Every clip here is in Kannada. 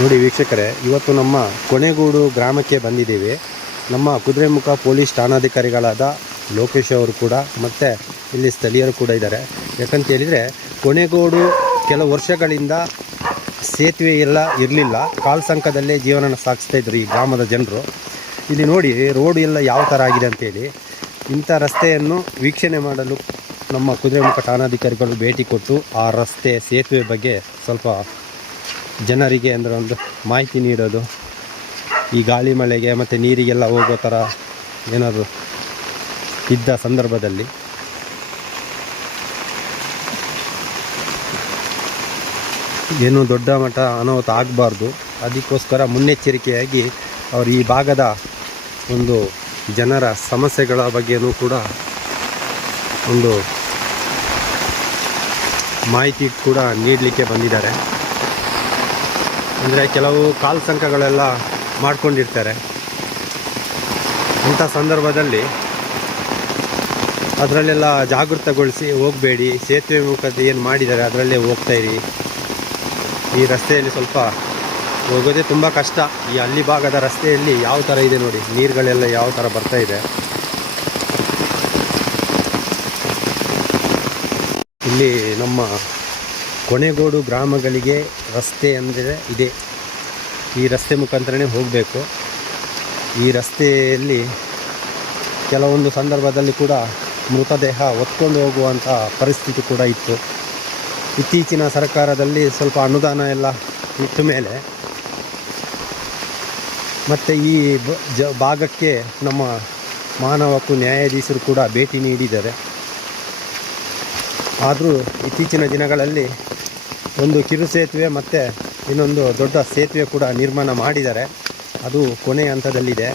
ನೋಡಿ ವೀಕ್ಷಕರೇ, ಇವತ್ತು ನಮ್ಮ ಕೊನೆಗೋಡು ಗ್ರಾಮಕ್ಕೆ ಬಂದಿದ್ದೇವೆ. ನಮ್ಮ ಕುದುರೆಮುಖ ಪೊಲೀಸ್ ಠಾಣಾಧಿಕಾರಿಗಳಾದ ಲೋಕೇಶ್ ಅವರು ಕೂಡ ಮತ್ತು ಇಲ್ಲಿ ಸ್ಥಳೀಯರು ಕೂಡ ಇದ್ದಾರೆ. ಯಾಕಂತ ಹೇಳಿದರೆ ಕೊನೆಗೋಡು ಕೆಲವು ವರ್ಷಗಳಿಂದ ಸೇತುವೆ ಎಲ್ಲ ಇರಲಿಲ್ಲ, ಕಾಲ್ಸಂಕದಲ್ಲೇ ಜೀವನ ಸಾಗಿಸ್ತಾ ಇದ್ರು ಈ ಗ್ರಾಮದ ಜನರು. ಇಲ್ಲಿ ನೋಡಿ ರೋಡ್ ಎಲ್ಲ ಯಾವ ಥರ ಆಗಿದೆ ಅಂತೇಳಿ. ಇಂಥ ರಸ್ತೆಯನ್ನು ವೀಕ್ಷಣೆ ಮಾಡಲು ನಮ್ಮ ಕುದುರೆಮುಖ ಠಾಣಾಧಿಕಾರಿಗಳು ಭೇಟಿ ಕೊಟ್ಟು ಆ ರಸ್ತೆ ಸೇತುವೆ ಬಗ್ಗೆ ಸ್ವಲ್ಪ ಜನರಿಗೆ ಅಂದರೆ ಒಂದು ಮಾಹಿತಿ ನೀಡೋದು, ಈ ಗಾಳಿ ಮಳೆಗೆ ಮತ್ತು ನೀರಿಗೆಲ್ಲ ಹೋಗೋ ಥರ ಏನಾದರೂ ಇದ್ದ ಸಂದರ್ಭದಲ್ಲಿ ಏನು ದೊಡ್ಡ ಮಟ್ಟ ಅನಾಹುತ ಆಗಬಾರ್ದು, ಅದಕ್ಕೋಸ್ಕರ ಮುನ್ನೆಚ್ಚರಿಕೆಯಾಗಿ ಅವರು ಈ ಭಾಗದ ಒಂದು ಜನರ ಸಮಸ್ಯೆಗಳ ಬಗ್ಗೆಯೂ ಕೂಡ ಒಂದು ಮಾಹಿತಿ ಕೂಡ ನೀಡಲಿಕ್ಕೆ ಬಂದಿದ್ದಾರೆ. ಅಂದರೆ ಕೆಲವು ಕಾಲ್ಸಂಕಗಳೆಲ್ಲ ಮಾಡ್ಕೊಂಡಿರ್ತಾರೆ. ಇಂಥ ಸಂದರ್ಭದಲ್ಲಿ ಅದರಲ್ಲೆಲ್ಲ ಜಾಗೃತಗೊಳಿಸಿ ಹೋಗಬೇಡಿ, ಸೇತುವೆ ಮುಖದ ಏನು ಮಾಡಿದ್ದಾರೆ ಅದರಲ್ಲೇ ಹೋಗ್ತಾಯಿರಿ. ಈ ರಸ್ತೆಯಲ್ಲಿ ಸ್ವಲ್ಪ ಹೋಗೋದೇ ತುಂಬ ಕಷ್ಟ. ಈ ಹಳ್ಳಿ ಭಾಗದ ರಸ್ತೆಯಲ್ಲಿ ಯಾವ ಥರ ಇದೆ ನೋಡಿ, ನೀರುಗಳೆಲ್ಲ ಯಾವ ಥರ ಬರ್ತಾಯಿದೆ. ಇಲ್ಲಿ ನಮ್ಮ ಕೊನೆಗೋಡು ಗ್ರಾಮಗಳಿಗೆ ರಸ್ತೆ ಅಂದರೆ ಇದೆ, ಈ ರಸ್ತೆ ಮುಖಾಂತರನೇ ಹೋಗಬೇಕು. ಈ ರಸ್ತೆಯಲ್ಲಿ ಕೆಲವೊಂದು ಸಂದರ್ಭದಲ್ಲಿ ಕೂಡ ಮೃತದೇಹ ಹೊತ್ಕೊಂಡು ಹೋಗುವಂಥ ಪರಿಸ್ಥಿತಿ ಕೂಡ ಇತ್ತು. ಇತ್ತೀಚಿನ ಸರ್ಕಾರದಲ್ಲಿ ಸ್ವಲ್ಪ ಅನುದಾನ ಎಲ್ಲ ಇಟ್ಟ ಮೇಲೆ ಮತ್ತು ಈ ಭಾಗಕ್ಕೆ ನಮ್ಮ ಮಾನವ ಹಕ್ಕು ನ್ಯಾಯಾಧೀಶರು ಕೂಡ ಭೇಟಿ ನೀಡಿದ್ದಾರೆ. ಆದರೂ ಇತ್ತೀಚಿನ ದಿನಗಳಲ್ಲಿ ಒಂದು ಕಿರು ಸೇತುವೆ ಮತ್ತು ಇನ್ನೊಂದು ದೊಡ್ಡ ಸೇತುವೆ ಕೂಡ ನಿರ್ಮಾಣ ಮಾಡಿದ್ದಾರೆ. ಅದು ಕೊನೆಯ ಹಂತದಲ್ಲಿದೆ.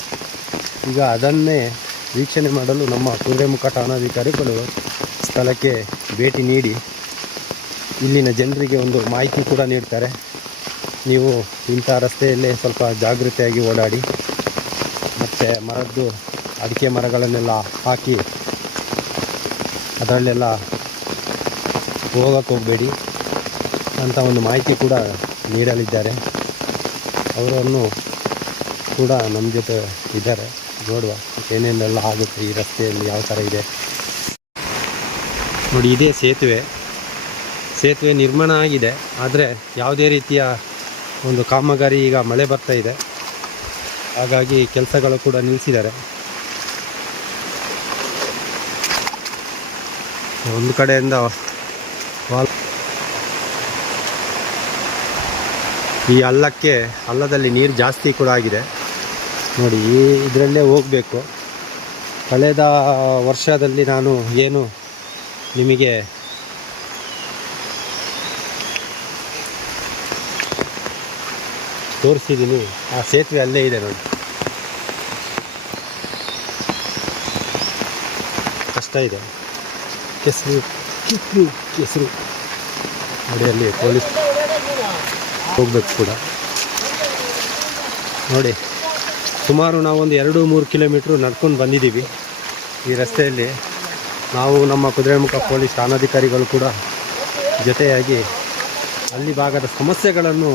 ಈಗ ಅದನ್ನೇ ವೀಕ್ಷಣೆ ಮಾಡಲು ನಮ್ಮ ಕುದುರೆಮುಖ ಠಾಣಾಧಿಕಾರಿಗಳು ಸ್ಥಳಕ್ಕೆ ಭೇಟಿ ನೀಡಿ ಇಲ್ಲಿನ ಜನರಿಗೆ ಒಂದು ಮಾಹಿತಿ ಕೂಡ ನೀಡ್ತಾರೆ. ನೀವು ಇಂಥ ರಸ್ತೆಯಲ್ಲೇ ಸ್ವಲ್ಪ ಜಾಗೃತಿಯಾಗಿ ಓಡಾಡಿ, ಮತ್ತು ಮರದ್ದು ಅಡಿಕೆ ಮರಗಳನ್ನೆಲ್ಲ ಹಾಕಿ ಅದರಲ್ಲೆಲ್ಲ ಹೋಗಕ್ಕೆ ಹೋಗಬೇಡಿ ಅಂತ ಒಂದು ಮಾಹಿತಿ ಕೂಡ ನೀಡಲಿದ್ದಾರೆ. ಅವರನ್ನು ಕೂಡ ನಮ್ಮ ಜೊತೆ ಇದ್ದಾರೆ. ನೋಡುವ ಏನೇನೆಲ್ಲ ಆಗುತ್ತೆ ಈ ರಸ್ತೆಯಲ್ಲಿ ಯಾವ ಥರ ಇದೆ ನೋಡಿ. ಇದೇ ಸೇತುವೆ ನಿರ್ಮಾಣ ಆಗಿದೆ, ಆದರೆ ಯಾವುದೇ ರೀತಿಯ ಒಂದು ಕಾಮಗಾರಿ, ಈಗ ಮಳೆ ಬರ್ತಾ ಇದೆ ಹಾಗಾಗಿ ಕೆಲಸಗಳು ಕೂಡ ನಿಲ್ಲಿಸಿದ್ದಾರೆ. ಒಂದು ಕಡೆಯಿಂದ ಈ ಹಳ್ಳದಲ್ಲಿ ನೀರು ಜಾಸ್ತಿ ಕೂಡ ಆಗಿದೆ ನೋಡಿ. ಇದರಲ್ಲೇ ಹೋಗಬೇಕು. ಕಳೆದ ವರ್ಷದಲ್ಲಿ ನಾನು ಏನು ನಿಮಗೆ ತೋರಿಸಿದ್ದೀನಿ, ಆ ಸೇತುವೆ ಅಲ್ಲೇ ಇದೆ ನೋಡಿ. ಕಷ್ಟ ಇದೆ, ಕೆಸರು ನೋಡಿ. ಅಲ್ಲಿ ಪೊಲೀಸ್ ಹೋಗ್ಬೇಕು ಕೂಡ ನೋಡಿ. ಸುಮಾರು ನಾವೊಂದು 2-3 ಕಿಲೋಮೀಟ್ರ್ ನಡ್ಕೊಂಡು ಬಂದಿದ್ದೀವಿ ಈ ರಸ್ತೆಯಲ್ಲಿ. ನಾವು ನಮ್ಮ ಕುದುರೆಮುಖ ಪೊಲೀಸ್ ಠಾಣಾಧಿಕಾರಿಗಳು ಕೂಡ ಜೊತೆಯಾಗಿ ಅಲ್ಲಿ ಭಾಗದ ಸಮಸ್ಯೆಗಳನ್ನು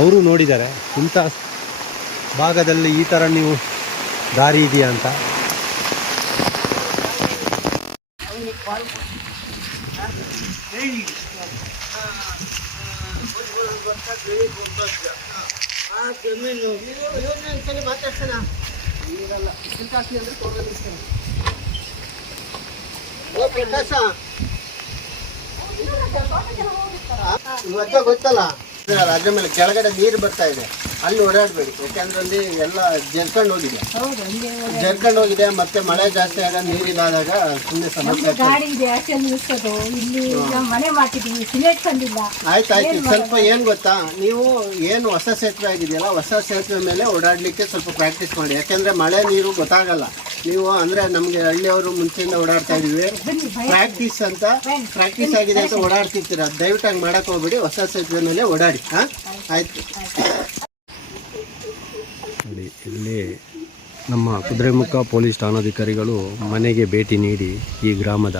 ಅವರು ನೋಡಿದ್ದಾರೆ. ಇಂಥ ಭಾಗದಲ್ಲಿ ಈ ಥರ ನೀವು ದಾರಿ ಇದೆಯಾ ಅಂತ. ಗೊತ್ತಲ್ಲ, ಅದ್ರ ಮೇಲೆ ಕೆಳಗಡೆ ನೀರು ಬರ್ತಾ ಇದೆ, ಅಲ್ಲಿ ಓಡಾಡಬೇಡಿ. ಯಾಕೆಂದ್ರೆ ಅಲ್ಲಿ ಎಲ್ಲ ಜರ್ಕೊಂಡು ಹೋಗಿದೆ ಮತ್ತೆ ಮಳೆ ಜಾಸ್ತಿ ಆಗ ನೀರಿಲ್ಲದಾಗ ಸುಮ್ಮನೆ ಸಮಸ್ಯೆ. ಆಯ್ತಾಯ್ತು. ಸ್ವಲ್ಪ ಏನ್ ಗೊತ್ತಾ, ನೀವು ಏನು ಹೊಸ ಸೇತುವೆ ಆಗಿದೆಯಲ್ಲ, ಹೊಸ ಸೇತುವೆ ಮೇಲೆ ಓಡಾಡ್ಲಿಕ್ಕೆ ಸ್ವಲ್ಪ ಪ್ರಾಕ್ಟೀಸ್ ಮಾಡಿ. ಯಾಕೆಂದ್ರೆ ಮಳೆ ನೀರು ಗೊತ್ತಾಗಲ್ಲ. ನೀವು ಅಂದ್ರೆ ನಮ್ಗೆ ಹಳ್ಳಿಯವರು ಮುಂಚೆಯಿಂದ ಓಡಾಡ್ತಾ ಇದೀವಿ, ಪ್ರಾಕ್ಟೀಸ್ ಆಗಿದೆ ಅಂತ ಓಡಾಡ್ತಿರ್ತೀರ. ದಯವಿಟ್ಟು ಹಂಗೆ ಮಾಡಕ್ ಹೋಗ್ಬೇಡಿ, ಹೊಸ ಸೇತುವೆ ಮೇಲೆ ಓಡಾಡಿ. ಆಯ್ತು. ಇಲ್ಲಿ ನಮ್ಮ ಕುದುರೆಮುಖ ಪೊಲೀಸ್ ಠಾಣಾಧಿಕಾರಿಗಳು ಮನೆಗೆ ಭೇಟಿ ನೀಡಿ ಈ ಗ್ರಾಮದ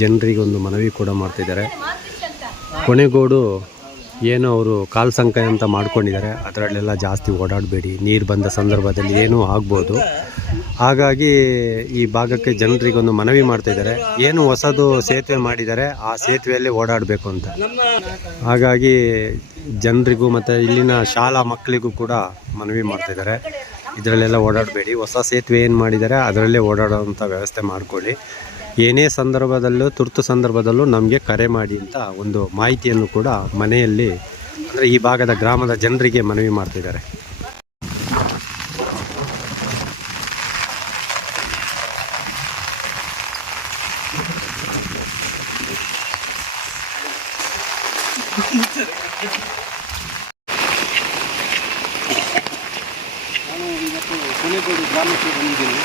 ಜನರಿಗೆ ಒಂದು ಮನವಿ ಕೂಡ ಮಾಡ್ತಿದ್ದಾರೆ. ಕೊನೆಗೋಡು ಏನು ಅವರು ಕಾಲ್ ಸಂಖ್ಯೆ ಅಂತ ಮಾಡ್ಕೊಂಡಿದ್ದಾರೆ, ಅದರಲ್ಲೆಲ್ಲ ಜಾಸ್ತಿ ಓಡಾಡಬೇಡಿ, ನೀರು ಬಂದ ಸಂದರ್ಭದಲ್ಲಿ ಏನೂ ಆಗ್ಬೋದು. ಹಾಗಾಗಿ ಈ ಭಾಗಕ್ಕೆ ಜನರಿಗೊಂದು ಮನವಿ ಮಾಡ್ತಾಯಿದ್ದಾರೆ, ಏನು ಹೊಸದು ಸೇತುವೆ ಮಾಡಿದ್ದಾರೆ ಆ ಸೇತುವೆಯಲ್ಲಿ ಓಡಾಡಬೇಕು ಅಂತ. ಹಾಗಾಗಿ ಜನರಿಗೂ ಮತ್ತು ಇಲ್ಲಿನ ಶಾಲಾ ಮಕ್ಕಳಿಗೂ ಕೂಡ ಮನವಿ ಮಾಡ್ತಾಯಿದ್ದಾರೆ, ಇದರಲ್ಲೆಲ್ಲ ಓಡಾಡಬೇಡಿ, ಹೊಸ ಸೇತುವೆ ಏನು ಮಾಡಿದ್ದಾರೆ ಅದರಲ್ಲೇ ಓಡಾಡೋವಂಥ ವ್ಯವಸ್ಥೆ ಮಾಡಿಕೊಳ್ಳಿ. ಏನೇ ಸಂದರ್ಭದಲ್ಲೂ ತುರ್ತು ಸಂದರ್ಭದಲ್ಲೂ ನಮಗೆ ಕರೆ ಮಾಡಿ ಅಂತ ಒಂದು ಮಾಹಿತಿಯನ್ನು ಕೂಡ ಮನೆಯಲ್ಲಿ ಅಂದರೆ ಈ ಭಾಗದ ಗ್ರಾಮದ ಜನರಿಗೆ ಮನವಿ ಮಾಡ್ತಿದ್ದಾರೆ. ನಾನು ಇವತ್ತು ಕೊನೆಗೋಡು ಗ್ರಾಮಕ್ಕೆ ಬಂದಿದ್ದೀನಿ.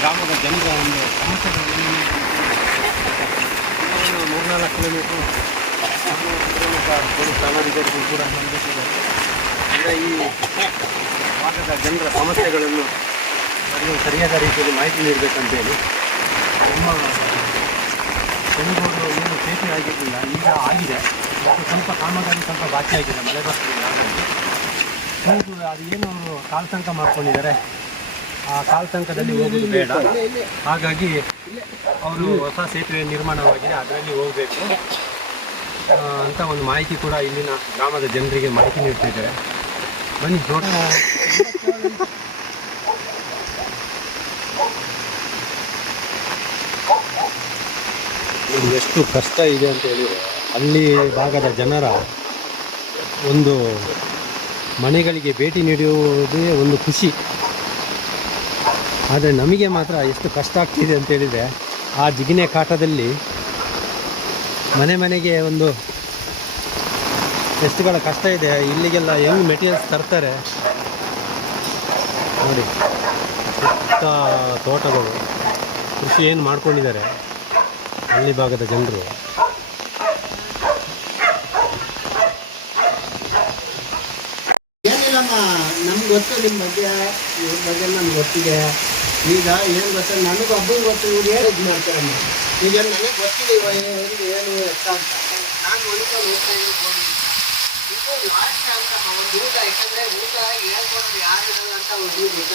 ಗ್ರಾಮದ ಜನರ ಒಂದು ಸಮಸ್ಯೆಗಳನ್ನು 3-4 ಕಿಲೋಮೀಟ್ರು ಪೊಲೀಸ್ ಠಾಣಾಧಿಕಾರಿಗಳು ಕೂಡ ನಂಬಿಸಿದ್ದಾರೆ. ಅಂದರೆ ಈ ಭಾಗದ ಜನರ ಸಮಸ್ಯೆಗಳನ್ನು ಅವರಿಗೆ ಸರಿಯಾದ ರೀತಿಯಲ್ಲಿ ಮಾಹಿತಿ ನೀಡಬೇಕಂತೇಳಿ ನಮ್ಮ ಕೊನೆಗೋಡು ಏನು ಸೇತುವೆ ಆಗಿರಲಿಲ್ಲ, ಈಗ ಆಗಿದೆ. ಮತ್ತು ಸ್ವಲ್ಪ ಕಾಮಗಾರಿ ಸ್ವಲ್ಪ ಬಾಕಿ ಆಗಿದೆ, ಮಳೆ ಬರ್ತಿದೆ. ಹಾಗಾಗಿ ಅದು ಏನು ಅವರು ಕಾಲ್ಸಂಕ ಮಾಡ್ಕೊಂಡಿದ್ದಾರೆ, ಆ ಕಾಲ್ಸಂಕದಲ್ಲಿ ಹೋಗೋದು ಬೇಡ. ಹಾಗಾಗಿ ಅವರು ಹೊಸ ಸೇತುವೆ ನಿರ್ಮಾಣವಾಗಿದೆ, ಅದರಲ್ಲಿ ಹೋಗಬೇಕು ಅಂತ ಒಂದು ಮಾಹಿತಿ ಕೂಡ ಇಲ್ಲಿನ ಗ್ರಾಮದ ಜನರಿಗೆ ಮಾಹಿತಿ ನೀಡ್ತಿದ್ದಾರೆ. ಬನ್ನಿ ದೊಡ್ಡ ಎಷ್ಟು ಕಷ್ಟ ಇದೆ ಅಂತ ಹೇಳಿದರೆ, ಅಲ್ಲಿ ಭಾಗದ ಜನರ ಒಂದು ಮನೆಗಳಿಗೆ ಭೇಟಿ ನೀಡುವುದೇ ಒಂದು ಖುಷಿ. ಆದರೆ ನಮಗೆ ಮಾತ್ರ ಎಷ್ಟು ಕಷ್ಟ ಆಗ್ತಿದೆ ಅಂತ ಹೇಳಿದರೆ, ಆ ಜಿಗಿನೆ ಕಾಟದಲ್ಲಿ ಮನೆಗೆ ಒಂದು ಎಷ್ಟುಗಳ ಕಷ್ಟ ಇದೆ. ಇಲ್ಲಿಗೆಲ್ಲ ಹೆಂಗೆ ಮೆಟೀರಿಯಲ್ಸ್ ತರ್ತಾರೆ ನೋಡಿ, ಸುತ್ತ ತೋಟಗಳು, ಕೃಷಿ ಏನು ಮಾಡ್ಕೊಂಡಿದ್ದಾರೆ ಹಳ್ಳಿ ಭಾಗದ ಜನರು. ಏನಿಲ್ಲಮ್ಮ, ನಮ್ಗೆ ಗೊತ್ತು ನಿಮ್ಮ ಬಗ್ಗೆ, ಇವ್ರ ಬಗ್ಗೆ ನಮ್ಗೆ ಗೊತ್ತಿದೆ. ಈಗ ಏನು ಗೊತ್ತ, ನನಗೆ ಒಬ್ಬಂಗೆ ಗೊತ್ತು, ಇವ್ರು ಏನು ಇದು ಮಾಡ್ತಾರಮ್ಮ. ಈಗ ನನಗೆ ಗೊತ್ತಿದೆ ಏನು ಎತ್ತ ಅಂತ. ನಾನು ಉಳ್ಕೊಂಡು ಹೋಗ್ತಾ ಇದ್ದೀನಿ. ಇದು ಲಾಸ್ಟ್ ಅಂತ ಒಂದು ಊಟ, ಯಾಕಂದರೆ ಊಟ ಹೇಳ್ಕೊಡೋದು ಯಾರು ಇರಲ್ಲ ಅಂತ ಒಂದು ಊಟ.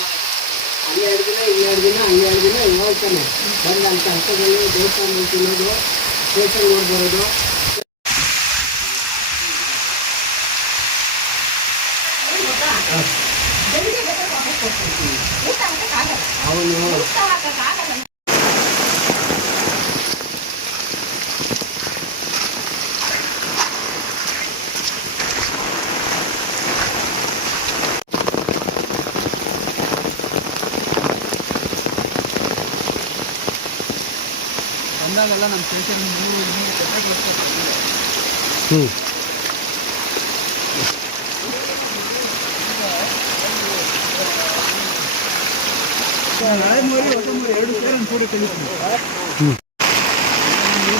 ಅಲ್ಲಿ 2 ದಿನ, ಇಲ್ಲಿ 2 ದಿನ, ಅಲ್ಲಿ 2 ದಿನ ಹೋಗ್ತಾನೆ ಬಂದು ಅಂತ ಹಂತದಲ್ಲಿ ದೇವಸ್ಥಾನ ತಿನ್ನೋದು, ಸ್ಟೇಷನ್ ನೋಡ್ಬರೋದು. ಅವನು ಬಂದಾಗೆಲ್ಲ ನಮ್ಮ ಸ್ಟೇಷನ್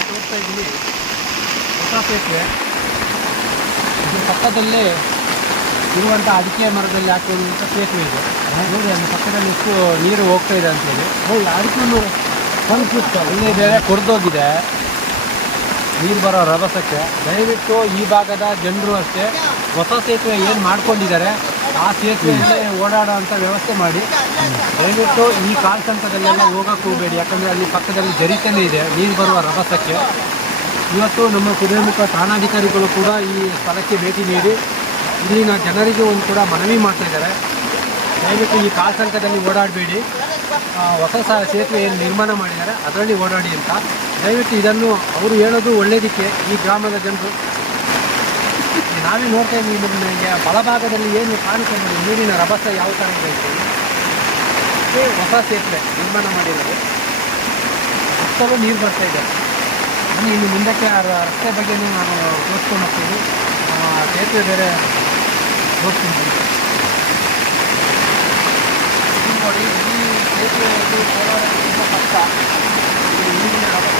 ತೋರ್ತಾ ಇದ್ದೀನಿ. ಹೊಸ ಸೇತುವೆ ಇದು ಪಕ್ಕದಲ್ಲೇ ಇರುವಂಥ ಅಡಿಕೆ ಮರದಲ್ಲಿ ಹಾಕಿರುವಂಥ ಸೇತುವೆ ಇದೆ ನೋಡಿ. ಅಲ್ಲಿ ಪಕ್ಕದಲ್ಲಿ ಎಷ್ಟು ನೀರು ಹೋಗ್ತಾ ಇದೆ ಅಂತೇಳಿ. ಹೌದು, ಅಡಿಕೆ ಕನ್ಸುತ್ತೆ, ಅಲ್ಲೇ ಬೇರೆ ಕೊರ್ದೋಗಿದೆ ನೀರು ಬರೋ ರಭಸಕ್ಕೆ. ದಯವಿಟ್ಟು ಈ ಭಾಗದ ಜನರು ಅಷ್ಟೇ ಹೊಸ ಸೇತುವೆ ಏನು ಮಾಡ್ಕೊಂಡಿದ್ದಾರೆ ಆ ಸೇತುವೆಯಲ್ಲೇ ಓಡಾಡೋ ಅಂಥ ವ್ಯವಸ್ಥೆ ಮಾಡಿ. ದಯವಿಟ್ಟು ಈ ಕಾಲ್ಸಂಕದಲ್ಲೆಲ್ಲ ಹೋಗೋಕ್ಕೆ ಹೋಗಬೇಡಿ, ಯಾಕಂದರೆ ಅಲ್ಲಿ ಪಕ್ಕದಲ್ಲಿ ಜರಿತನೇ ಇದೆ ನೀರು ಬರುವ ರಭಸಕ್ಕೆ. ಇವತ್ತು ನಮ್ಮ ಕುದುರೆಮುಖ ಠಾಣಾಧಿಕಾರಿಗಳು ಕೂಡ ಈ ಸ್ಥಳಕ್ಕೆ ಭೇಟಿ ನೀಡಿ ಇಲ್ಲಿನ ಜನರಿಗೆ ಒಂದು ಕೂಡ ಮನವಿ ಮಾಡ್ತಾಯಿದ್ದಾರೆ. ದಯವಿಟ್ಟು ಈ ಕಾಲ್ಸಂಕದಲ್ಲಿ ಓಡಾಡಬೇಡಿ, ಹೊಸ ಸೇತುವೆ ಏನು ನಿರ್ಮಾಣ ಮಾಡಿದ್ದಾರೆ ಅದರಲ್ಲಿ ಓಡಾಡಿ ಅಂತ. ದಯವಿಟ್ಟು ಇದನ್ನು ಅವರು ಹೇಳೋದು ಒಳ್ಳೆಯದಕ್ಕೆ. ಈ ಗ್ರಾಮದ ಜನರು ನಾವೇ ನೋಡ್ತಾ ಇದ್ದೀವಿ, ನಿಮಗೆ ಬಲಭಾಗದಲ್ಲಿ ಏನು ಕಾಣಿಸ್ಕೊಂಡು ನೀರಿನ ರಭಸ ಯಾವ ಥರ ಇದೆ ಅಂತ. ಹೊಸ ಸೇತುವೆ ನಿರ್ಮಾಣ ಮಾಡಿರೋದು, ಸುತ್ತಲೂ ನೀರು ಬರ್ತಾ ಇದೆ. ನಾನು ಇನ್ನು ಮುಂದಕ್ಕೆ ಆ ರಸ್ತೆ ಬಗ್ಗೆಯೂ ನಾನು ತೋರಿಸ್ಕೊಂಡು ಹೋಗ್ತೀನಿ, ಸೇತುವೆ ಬೇರೆ ತೋರಿಸ್ತೀನಿ. ನೋಡಿ, ಈ ಸೇತುವೆಯಲ್ಲಿ ಓಡಾಡೋದು ತುಂಬ ಕಷ್ಟ. ನೀರಿನ ರಭಸ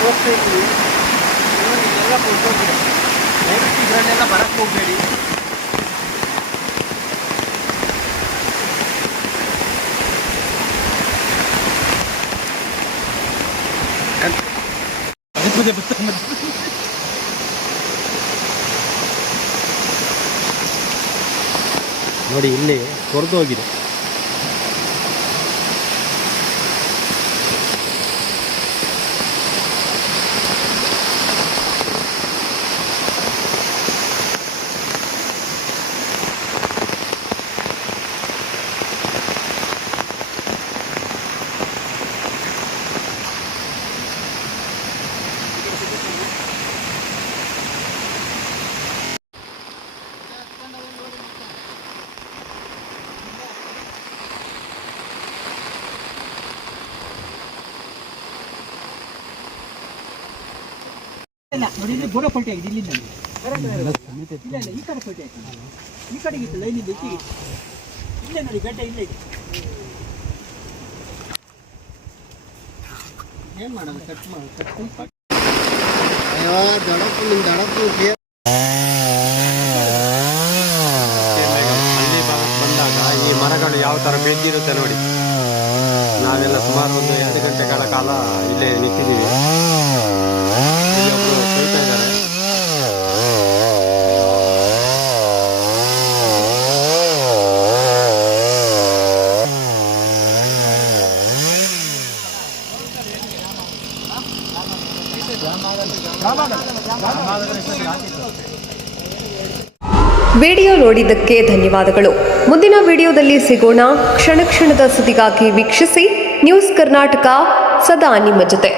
ತೋರಿಸ್ತಾ ಇದ್ದೀವಿ ನೋಡಿ, ಇದೆಲ್ಲ ಕೊಟ್ಟೋಗಿದೆ. ದಯವಿಟ್ಟು ಇದರಲ್ಲೆಲ್ಲ ಬರಕ್ಕೆ ಹೋಗಬೇಡಿ. ನೋಡಿ ಇಲ್ಲಿ ಕೊರೆದು ಹೋಗಿದೆ. ನೋಡಿ ಇಲ್ಲಿ ಗೋಡೆ ಪಲ್ಟಿ ಆಗಿದೆ ಇಲ್ಲಿಂದ ಇಲ್ಲ ಇಲ್ಲ ಈ ಕಡೆ ಪಲ್ಟಿ ಆಯ್ತು ಈ ಕಡೆಗೆ ಇತ್ತು ಲೈನಿಂದ ಇಟ್ಟಿಗೆ ಇಲ್ಲೇ ನೋಡಿ ಗಡ್ಡೆ ಇಲ್ಲೇ ಇದೆ. ಏನು ಮಾಡೋದು ಕಟ್ ಮಾಡಿ ಅಯ್ಯೋ ದಡಪ್ಪು ನಿಮ್ಮ ದಡಪ್ಪು ಅಲ್ಲಿ ಬಂದಾಗ ಈ ಮರಗಳು ಯಾವ ಥರ ಬೆಳೆದಿರುತ್ತೆ ನೋಡಿ. ನಾವೆಲ್ಲ ಸುಮಾರು ಒಂದು 2 ಗಂಟೆಗಳ ಕಾಲ ಇಲ್ಲೇ ನಿಂತಿದ್ದೀವಿ. ಇಲ್ಲೊಬ್ರು ಕೊಯ್ತಾ ಇದ್ದಾರೆ. ವಿಡಿಯೋ ನೋಡಿದ್ದಕ್ಕೆ ಧನ್ಯವಾದಗಳು. ಮುಂದಿನ ವಿಡಿಯೋದಲ್ಲಿ ಸಿಗೋಣ. ಕ್ಷಣ ಕ್ಷಣದ ಸುದ್ದಿಗಾಗಿ ವೀಕ್ಷಿಸಿ ನ್ಯೂಸ್ ಕರ್ನಾಟಕ, ಸದಾ ನಿಮ್ಮ ಜೊತೆ.